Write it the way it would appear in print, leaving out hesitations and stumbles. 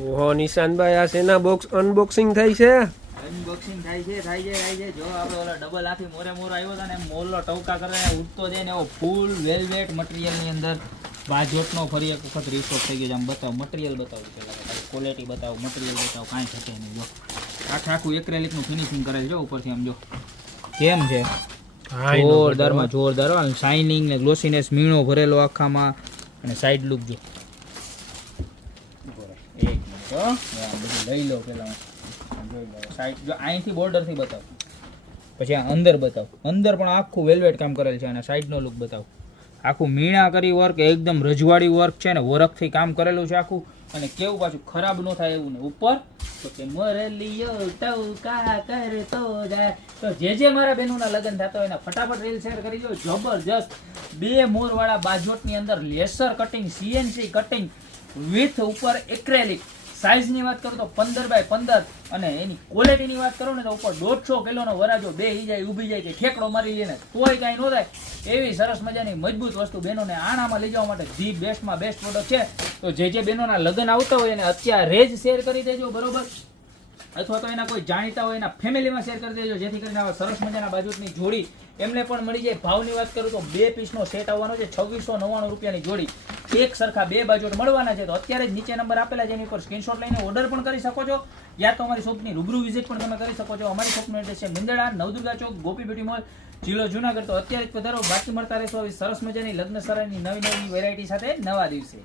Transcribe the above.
ઓહો નિશાંતભાઈ આ શેના બોક્સ અનબોક્સિંગ થઈ છે? અનબોક્સિંગ થાય છે જો આપણે ઓલા ડબલ હાથી મોરે આવ્યો હતો ને મોરલો ટવકા કરે ઉડતો જાય ને એવો ફૂલ વેલ્વેટ મટીરિયલ ની અંદર બાજોટનો ફરી એક વખત રિસોર્ટ થઈ ગયો છે. આમ બતાવો મટીરિયલ બતાવો, પેલા ક્વોલિટી બતાવો, મટીરિયલ બતાવો, કાંઈ થશે નહીં. જો આખું એક્રેલિક નું ફિનિશિંગ કરેલ છે ઉપરથી. આમ જો કેમ છે, જોરદારમાં જોરદાર શાઇનિંગ ને ગ્લોસીનેસ મીણો ભરેલો આખામાં. અને સાઈડ લુક જો એક મિનિટ બધું લઈ લો પેલા જોઈ લો સાઈડ. જો અહીંથી બોર્ડરથી બતાવો, પછી આ અંદર બતાવો. અંદર પણ આખું વેલ્વેટ કામ કરેલ છે. અને સાઈડનો લુક બતાવો, આખું મીણાકરી વર્ક, એકદમ રજવાડી વર્ક છે ને વરખથી કામ કરેલું છે આખું. અને કેવું પાછું ખરાબ ન થાય એવું ને ઉપર તો કે મોરલીયો ટવકા કરે તો જાય. તો જે મારા બહેનોના લગ્ન થતા હોય એના ફટાફટ રીલ શેર કરી દો. જબરજસ્ત 2 મોરવાળા બાજોટની અંદર laser cutting, CNC cutting with ઉપર એક્રેલિક. સાઇઝની વાત કરું તો 15x15 અને એની ક્વોલિટીની વાત કરું ને તો ઉપર 150 કિલોનો વરાજો બેહી જાય, ઊભી જાય કે ઠેકડો મારી લે ને તોય કાંઈ ન થાય એવી સરસ મજાની મજબૂત વસ્તુ બહેનોને આણામાં લઈ જવા માટે ધી બેસ્ટમાં બેસ્ટ પ્રોડક્ટ છે. તો જે બહેનોના લગ્ન આવતા હોય એને અત્યારે જ શેર કરી દેજો, બરોબર? અથવા તો એના કોઈ જાણીતા હોય એના ફેમિલીમાં શેર કરી દેજો, જેથી કરીને આવા સરસ મજાના બાજુની જોડી એમને પણ મળી જાય. ભાવની વાત કરું તો 2 પીસનો સેટ આવવાનો છે 2699 રૂપિયાની જોડી. એક સરખા 2 બાજોટ મળવાના છે. તો અત્યારે જ નીચે નંબર આપેલા છે એની ઉપર સ્ક્રીનશોટ લઈને ઓર્ડર પણ કરી શકો છો, યા તો અમારી શોપની રૂબરૂ વિઝિટ પણ તમે કરી શકો છો. અમારી શોપનું એડ્રેસ છે મિંદડા, નવદુર્ગા ચોક, ગોપી બ્યુટી મોલ, જિલ્લો જુનાગઢ. તો અત્યારે જ પધારો, બાકી મળતા રહેશો આવી સરસ મજાની લગ્ન સરાની નવી વેરાયટી સાથે નવા દિવસે.